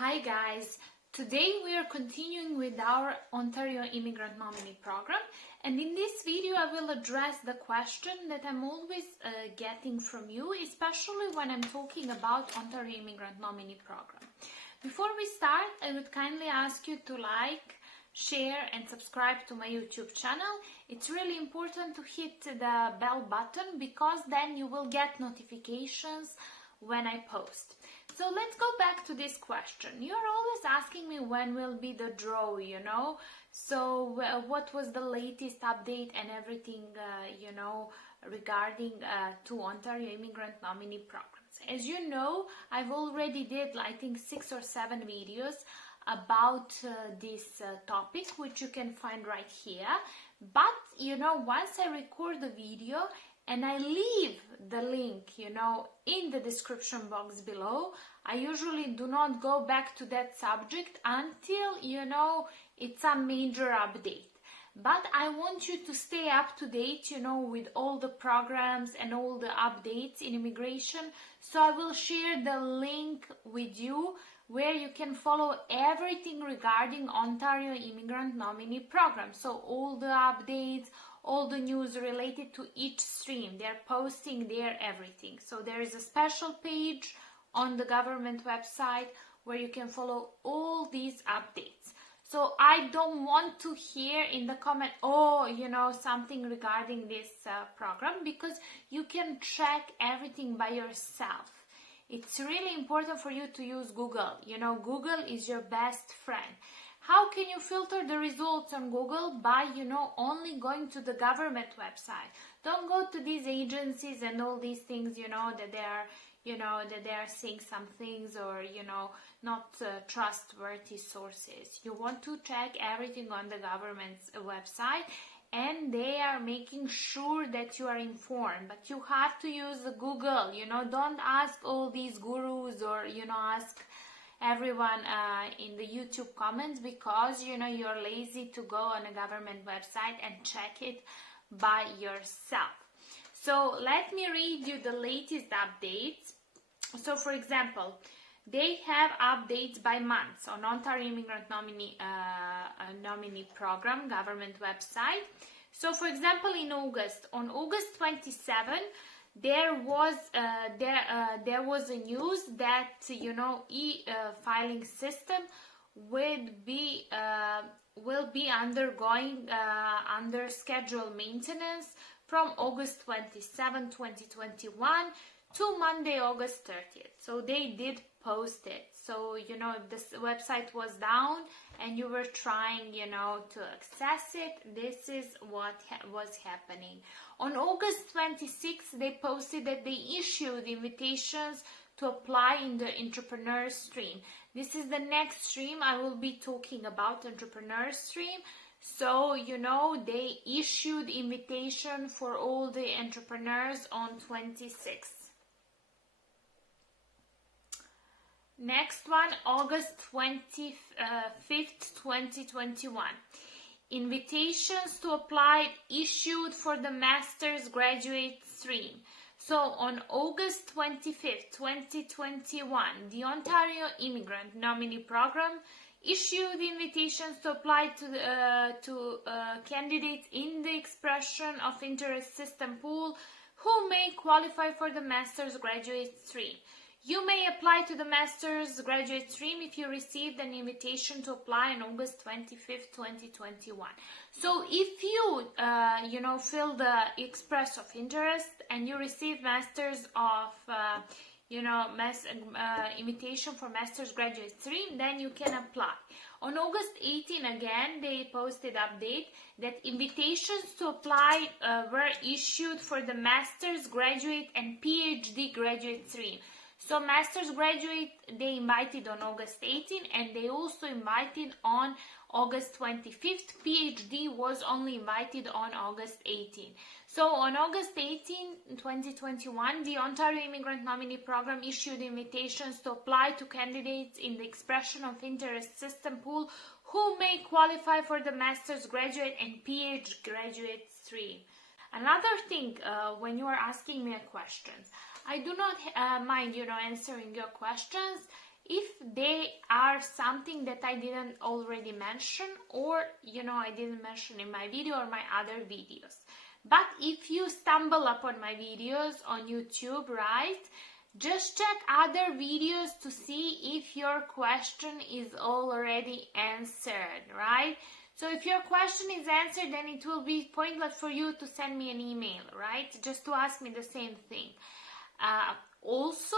Hi guys, today we are continuing with our Ontario Immigrant Nominee Program, and in this video I will address the question that I'm always getting from you, especially when I'm talking about Ontario Immigrant Nominee Program. Before we start, I would kindly ask you to like, share and subscribe to my YouTube channel. It's really important to hit the bell button because then you will get notifications when I post. So let's go back to this question. You're always asking me when will be the draw, So what was the latest update and everything, regarding to Ontario Immigrant Nominee Programs. As you know, I've already did, I think, 6 or 7 videos about this topic, which you can find right here. But, once I record the video and I leave the link, in the description box below, I usually do not go back to that subject until, it's a major update. But I want you to stay up to date, with all the programs and all the updates in immigration. So I will share the link with you where you can follow everything regarding Ontario Immigrant Nominee Program. So all the updates, all the news related to each stream, they're posting there everything. So there is a special page on the government website where you can follow all these updates. So I don't want to hear in the comment, something regarding this program, because you can track everything by yourself. It's really important for you to use Google. Google is your best friend. How can you filter the results on Google? By, only going to the government website. Don't go to these agencies and all these things, that they are, that they are saying some things or, not trustworthy sources. You want to check everything on the government's website, and they are making sure that you are informed. But you have to use Google, don't ask all these gurus or, ask everyone in the YouTube comments, because, you're lazy to go on a government website and check it by yourself. So let me read you the latest updates. So for example, they have updates by months on Ontario Immigrant Nominee Program government website. So for example, on August 27, there was a news that e-filing system will be undergoing under scheduled maintenance from August 27, 2021 to Monday, August 30th. So they did post it. So, if this website was down and you were trying, to access it, this is what was happening. On August 26th, they posted that they issued invitations to apply in the entrepreneur stream. This is the next stream I will be talking about, entrepreneur stream. So, they issued invitation for all the entrepreneurs on 26th. Next one, August 25th, 2021. Invitations to apply issued for the master's graduate stream. So on August 25th, 2021, the Ontario Immigrant Nominee Program issued invitations to apply to candidates in the expression of interest system pool who may qualify for the master's graduate stream. You may apply to the master's graduate stream if you received an invitation to apply on August 25th, 2021. So if you, fill the express of interest and you receive master's of, invitation for master's graduate stream, then you can apply. On August 18, again, they posted update that invitations to apply were issued for the master's graduate and PhD graduate stream. So master's graduate, they invited on August 18, and they also invited on August 25th. PhD was only invited on August 18. So on August 18, 2021, the Ontario Immigrant Nominee Program issued invitations to apply to candidates in the expression of interest system pool who may qualify for the master's graduate and PhD graduate stream. Another thing, when you are asking me questions, I do not mind, answering your questions. if they are something that I didn't already mention, or I didn't mention in my video or my other videos. But if you stumble upon my videos on YouTube, right, just check other videos to see if your question is already answered, right? So if your question is answered, then it will be pointless for you to send me an email, right? Just to ask me the same thing. Also,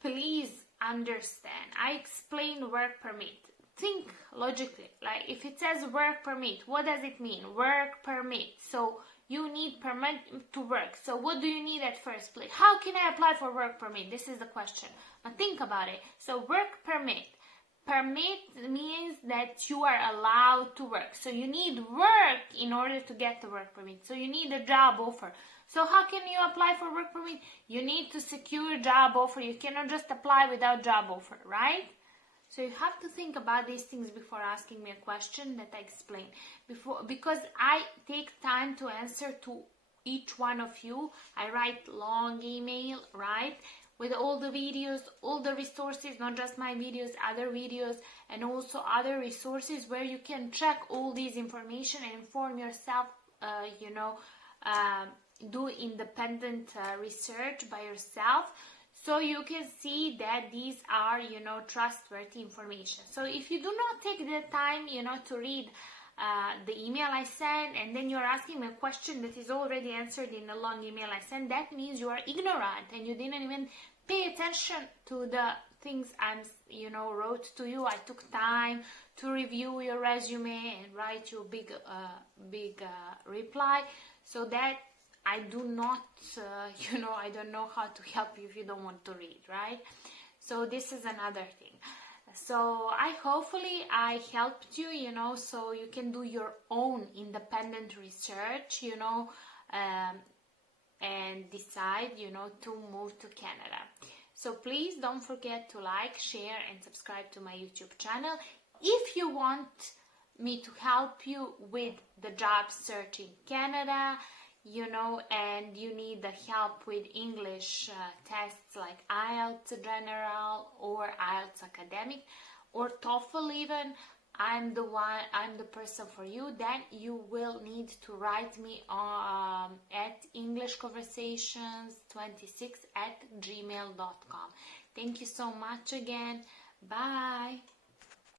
please understand, I explain work permit. Think logically, like if it says work permit, what does it mean? Work permit. So you need permit to work. So what do you need at first place? How can I apply for work permit? This is the question. Now think about it. So work permit. Permit means that you are allowed to work. So you need work in order to get the work permit. So you need a job offer. So how can you apply for work permit? You need to secure a job offer. You cannot just apply without job offer, right? So you have to think about these things before asking me a question that I explain. Because I take time to answer to each one of you. I write long email, right? With all the videos, all the resources, not just my videos, other videos, and also other resources where you can check all these information and inform yourself, do independent research by yourself, so you can see that these are, trustworthy information. So if you do not take the time, to read the email I sent, and then you're asking me a question that is already answered in a long email I sent, that means you are ignorant and you didn't even pay attention to the things I'm, wrote to you. I took time to review your resume and write you a big reply, so that I do not, I don't know how to help you if you don't want to read, right? So this is another thing. So hopefully I helped you, so you can do your own independent research, and decide, to move to Canada. So please don't forget to like, share, and subscribe to my YouTube channel. If you want me to help you with the job search in Canada, and you need the help with English tests like IELTS General or IELTS Academic or TOEFL even, I'm the person for you. Then you will need to write me at EnglishConversations26@gmail.com. Thank you so much again. Bye.